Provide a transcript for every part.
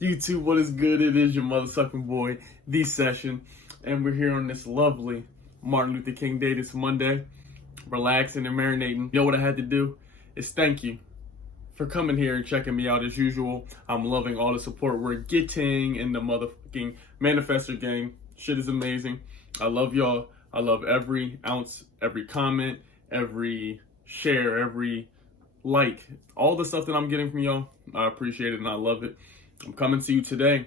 YouTube, what is good? It is your motherfucking boy, 𝙎𝙬𝙬, and we're here on this lovely Martin Luther King Day this Monday, relaxing and marinating. You know what I had to do is thank you for coming here and checking me out as usual. I'm loving all the support we're getting in the motherfucking Manifestor gang. Shit is amazing. I love y'all. I love every ounce, every comment, every share, every like, all the stuff that I'm getting from y'all. I appreciate it and I love it. I'm coming to you today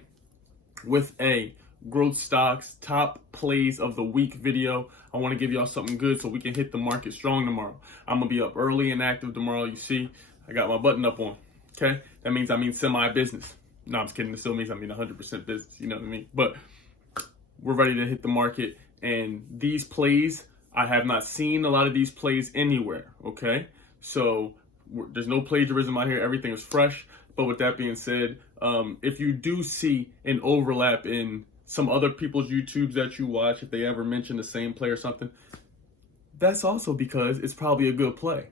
with a growth stocks top plays of the week video. I want to give y'all something good so we can hit the market strong tomorrow. I'm gonna be up early and active tomorrow. You see, I got my button up on. Okay, that means I mean semi-business. No, I'm just kidding. It still means I mean 100% business. You know what I mean? But we're ready to hit the market, and these plays, I have not seen a lot of these plays anywhere. Okay, so there's no plagiarism out here. Everything is fresh. But with that being said, if you do see an overlap in some other people's YouTubes that you watch, if they ever mention the same play or something, that's also because it's probably a good play.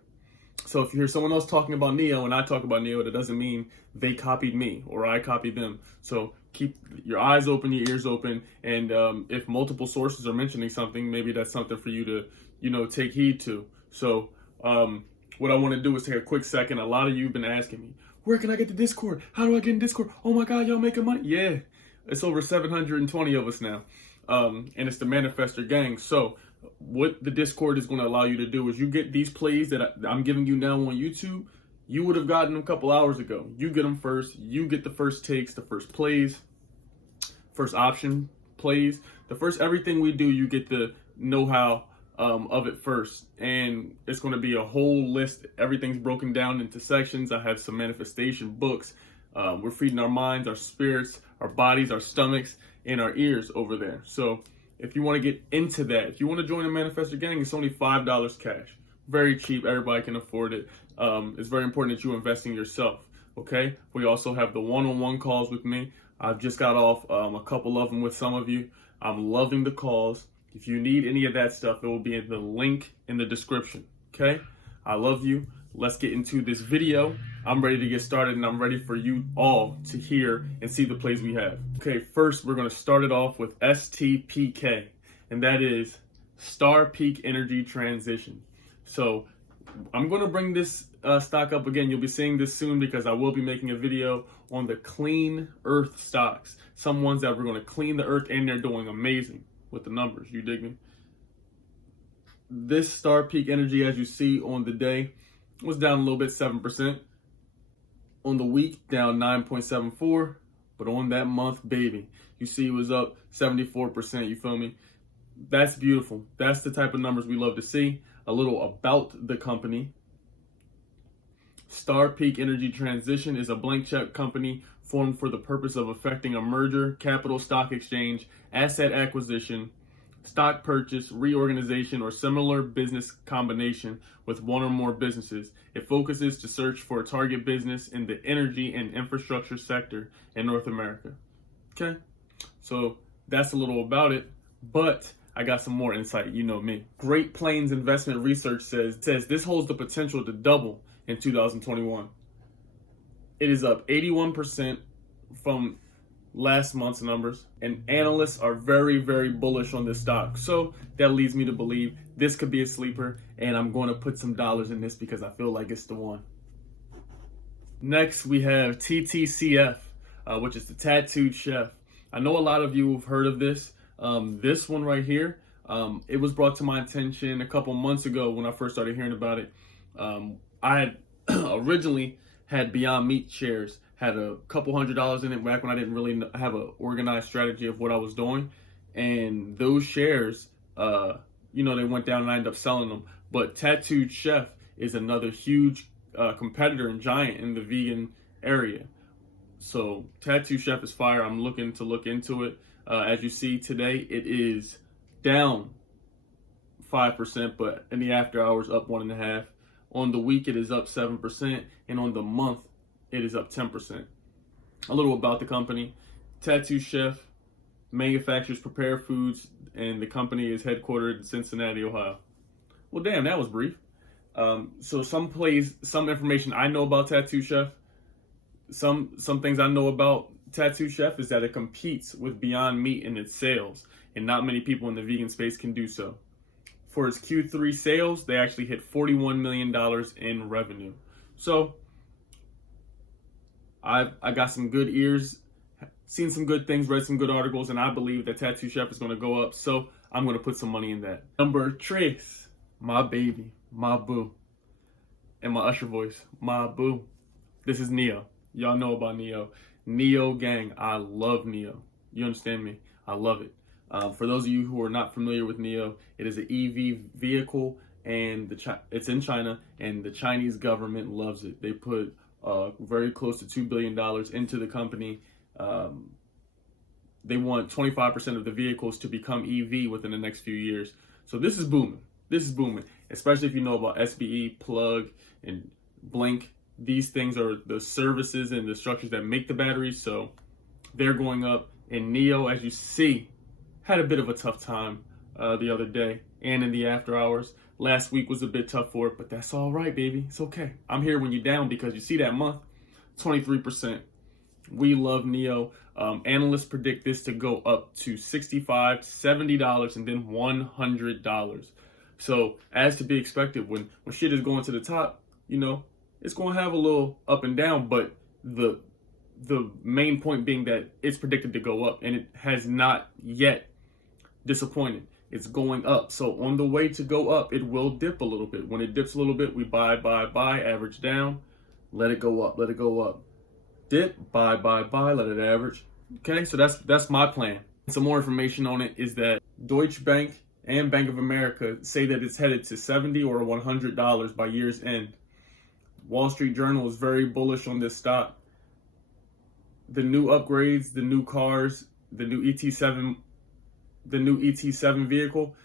So if you hear someone else talking about Nio and I talk about Nio, that doesn't mean they copied me or I copied them. So keep your eyes open, your ears open, and if multiple sources are mentioning something, maybe that's something for you to, take heed to. So what I want to do is take a quick second. A lot of you have been asking me, where can I get the Discord? How do I get in Discord? Oh my God, y'all making money? Yeah, it's over 720 of us now. And it's the Manifestor gang. So what the Discord is going to allow you to do is you get these plays that I'm giving you now on YouTube. You would have gotten them a couple hours ago. You get them first. You get the first takes, the first plays, first option plays. The first everything we do, you get the know-how of it first, and it's going to be a whole list. Everything's broken down into sections. I have some manifestation books. We're feeding our minds, our spirits, our bodies, our stomachs, and our ears over there. So if you want to get into that, if you want to join the Manifestor gang, it's only $5 cash. Very cheap. Everybody can afford it. It's very important that you invest in yourself. Okay. We also have the one-on-one calls with me. I've just got off a couple of them with some of you. I'm loving the calls. If you need any of that stuff, it will be in the link in the description. Okay? I love you. Let's get into this video. I'm ready to get started, and I'm ready for you all to hear and see the plays we have. Okay, first we're going to start it off with STPK, and that is Star Peak Energy Transition. So I'm going to bring this stock up again. You'll be seeing this soon because I will be making a video on the clean earth stocks. Some ones that we're going to clean the earth, and they're doing amazing with the numbers. You dig me? This Star Peak Energy, as you see on the day, was down a little bit, 7%. On the week, down 9.74. But on that month, baby, you see it was up 74%. You feel me? That's beautiful. That's the type of numbers we love to see. A little about the company. Star Peak Energy Transition is a blank check company formed for the purpose of effecting a merger, capital stock exchange, asset acquisition, stock purchase, reorganization, or similar business combination with one or more businesses. It focuses to search for a target business in the energy and infrastructure sector in North America. Okay, so that's a little about it, but I got some more insight. You know me. Great Plains Investment Research says this holds the potential to double in 2021. It is up 81% from last month's numbers, and analysts are very, very bullish on this stock. So that leads me to believe this could be a sleeper, and I'm going to put some dollars in this because I feel like it's the one. Next, we have TTCF, which is the Tattooed Chef. I know a lot of you have heard of this. This one right here, it was brought to my attention a couple months ago when I first started hearing about it. I had originally had Beyond Meat shares, had a couple $100s in it back when I didn't really have an organized strategy of what I was doing. And those shares, they went down and I ended up selling them. But Tattooed Chef is another huge competitor and giant in the vegan area. So Tattooed Chef is fire. I'm looking to look into it. As you see today, it is down 5%, but in the after hours up 1.5%. On the week, it is up 7%, and on the month, it is up 10%. A little about the company. Tattooed Chef manufactures prepared foods, and the company is headquartered in Cincinnati, Ohio. Well, damn, that was brief. So some information I know about Tattooed Chef, some things I know about Tattoo Chef is that it competes with Beyond Meat in its sales, and not many people in the vegan space can do so. For its Q3 sales, they actually hit $41 million in revenue. So I got some good ears, seen some good things, read some good articles, and I believe that Tattoo Chef is going to go up. So I'm going to put some money in that. Number 3, my baby, my boo, and my Usher voice, my boo. This is Nio. Y'all know about Nio. Nio gang, I love Nio. You understand me? I love it. For those of you who are not familiar with Nio, it is an EV vehicle, and it's in China, and the Chinese government loves it. They put very close to $2 billion into the company. They want 25% of the vehicles to become EV within the next few years. So this is booming. This is booming, especially if you know about SBE, Plug, and Blink. These things are the services and the structures that make the batteries. So they're going up. And Nio, as you see, had a bit of a tough time the other day and in the after hours. Last week was a bit tough for it, but that's all right, baby. It's okay. I'm here when you're down, because you see that month, 23%. We love Nio. Analysts predict this to go up to $65, $70, and then $100. So as to be expected, when shit is going to the top, you know, it's going to have a little up and down, but the main point being that it's predicted to go up, and it has not yet disappointed. It's going up. So on the way to go up, it will dip a little bit. When it dips a little bit, we buy, average down, let it go up, let it go up. Dip, buy, let it average. Okay, so that's my plan. Some more information on it is that Deutsche Bank and Bank of America say that it's headed to $70 or $100 by year's end. Wall Street Journal is very bullish on this stock. The new upgrades, the new cars, the new ET7 vehicle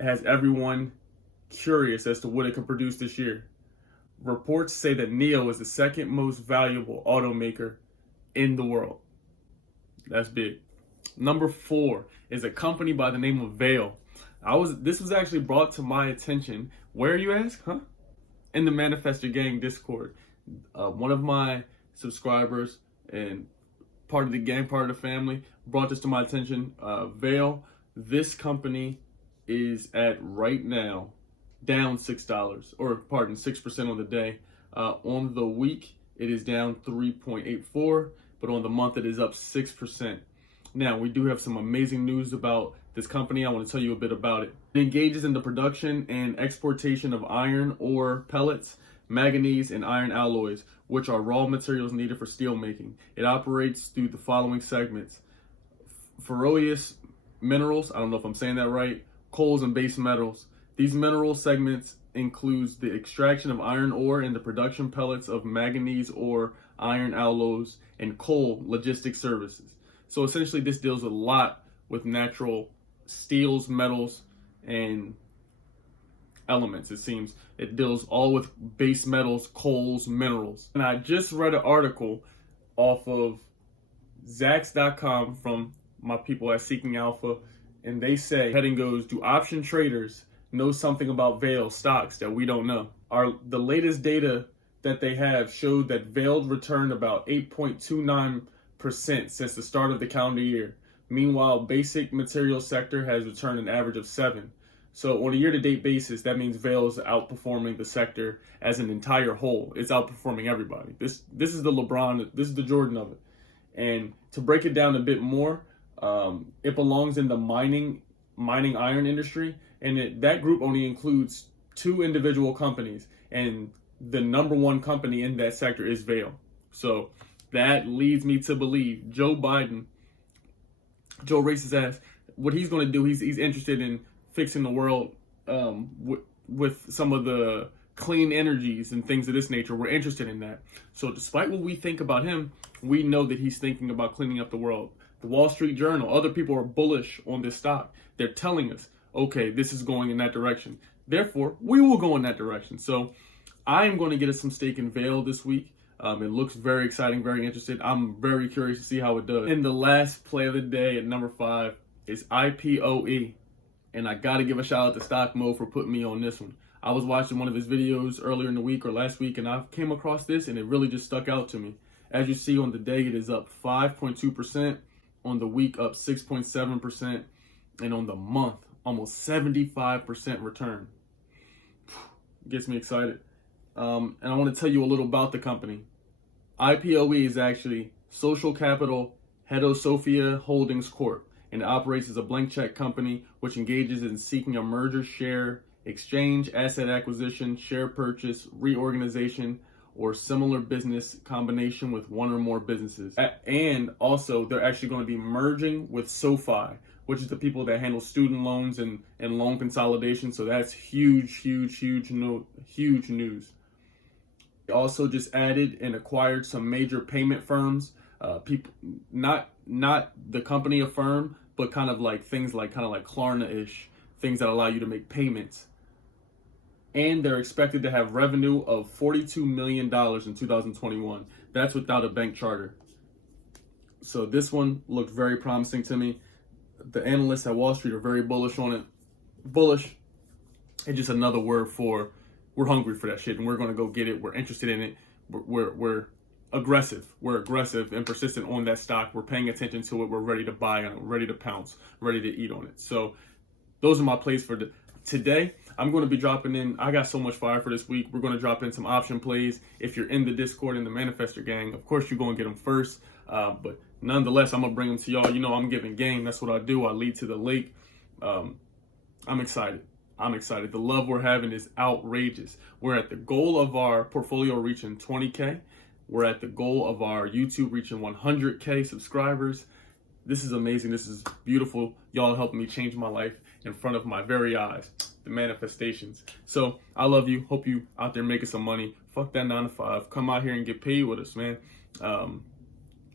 has everyone curious as to what it can produce this year. Reports say that Nio is the second most valuable automaker in the world. That's big. Number 4 is a company by the name of Vale. This was actually brought to my attention. Where, you ask? In the Manifestor Gang Discord. One of my subscribers and part of the gang, part of the family, brought this to my attention. Vale, this company is at right now down $6, or pardon, 6% on the day. On the week, it is down 3.84, but on the month, it is up 6%. Now, we do have some amazing news about this company. I want to tell you a bit about it. It engages in the production and exportation of iron ore pellets, manganese, and iron alloys, which are raw materials needed for steel making. It operates through the following segments: ferroeous minerals, I don't know if I'm saying that right, coals, and base metals. These mineral segments includes the extraction of iron ore and the production pellets of manganese ore, iron alloys, and coal logistics services. So essentially, this deals a lot with natural steels, metals, and elements. It seems it deals all with base metals, coals, minerals. And I just read an article off of Zacks.com from my people at Seeking Alpha, and they say, heading goes, do option traders know something about Vale stocks that we don't know? The latest data that they have showed that Vale returned about 8.29% since the start of the calendar year. Meanwhile, basic materials sector has returned an average of 7. So on a year-to-date basis, that means Vale is outperforming the sector as an entire whole. It's outperforming everybody. This is the LeBron, this is the Jordan of it. And to break it down a bit more, it belongs in the mining iron industry, and that group only includes 2 individual companies, and the number 1 company in that sector is Vale. So that leads me to believe Joe racist ass, what he's going to do, he's interested in fixing the world with some of the clean energies and things of this nature. We're interested in that. So despite what we think about him, we know that he's thinking about cleaning up the world. The Wall Street Journal, other people are bullish on this stock. They're telling us, okay, this is going in that direction. Therefore, we will go in that direction. So I am going to get us some stake in Vale this week. It looks very exciting, very interested. I'm very curious to see how it does. And the last play of the day at number 5 is IPOE. And I got to give a shout out to Stock Mode for putting me on this one. I was watching one of his videos earlier in the week or last week, and I came across this, and it really just stuck out to me. As you see on the day, it is up 5.2%, on the week up 6.7%, and on the month, almost 75% return. Gets me excited. And I want to tell you a little about the company. IPOE is actually Social Capital 𝙎𝙤𝙬𝙬 Holdings Corp., and it operates as a blank check company which engages in seeking a merger, share exchange, asset acquisition, share purchase, reorganization, or similar business combination with one or more businesses. And also, they're actually going to be merging with SoFi, which is the people that handle student loans and loan consolidation. So that's huge news. They also just added and acquired some major payment firms. People, not the company Affirm, but kind of like things like Klarna-ish, things that allow you to make payments. And they're expected to have revenue of $42 million in 2021. That's without a bank charter. So this one looked very promising to me. The analysts at Wall Street are very bullish on it. Bullish is just another word for we're hungry for that shit and we're going to go get it. We're interested in it. We're aggressive. We're aggressive and persistent on that stock. We're paying attention to it. We're ready to buy on it, ready to pounce, ready to eat on it. So those are my plays for today. I'm going to be dropping in. I got so much fire for this week. We're going to drop in some option plays. If you're in the Discord, in the Manifestor gang, of course you're going to get them first. But nonetheless, I'm going to bring them to y'all. You know, I'm giving game. That's what I do. I lead to the lake. I'm excited. The love we're having is outrageous. We're at the goal of our portfolio reaching 20K. We're at the goal of our YouTube reaching 100K subscribers. This is amazing. This is beautiful. Y'all helping me change my life in front of my very eyes. The manifestations. So I love you. Hope you out there making some money. Fuck that 9 to 5. Come out here and get paid with us, man.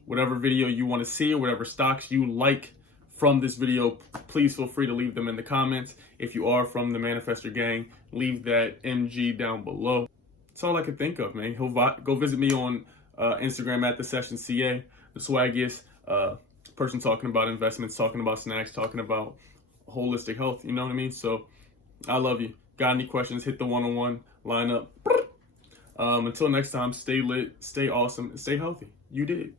Whatever video you want to see or whatever stocks you like from this video, please feel free to leave them in the comments. If you are from the Manifestor gang, leave that MG down below. That's all I could think of, man. Go visit me on Instagram at @thesessionCA, the swaggiest person talking about investments, talking about snacks, talking about holistic health. You know what I mean? So I love you. Got any questions? Hit the 1-on-1 line up. Until next time, stay lit, stay awesome, and stay healthy. You did.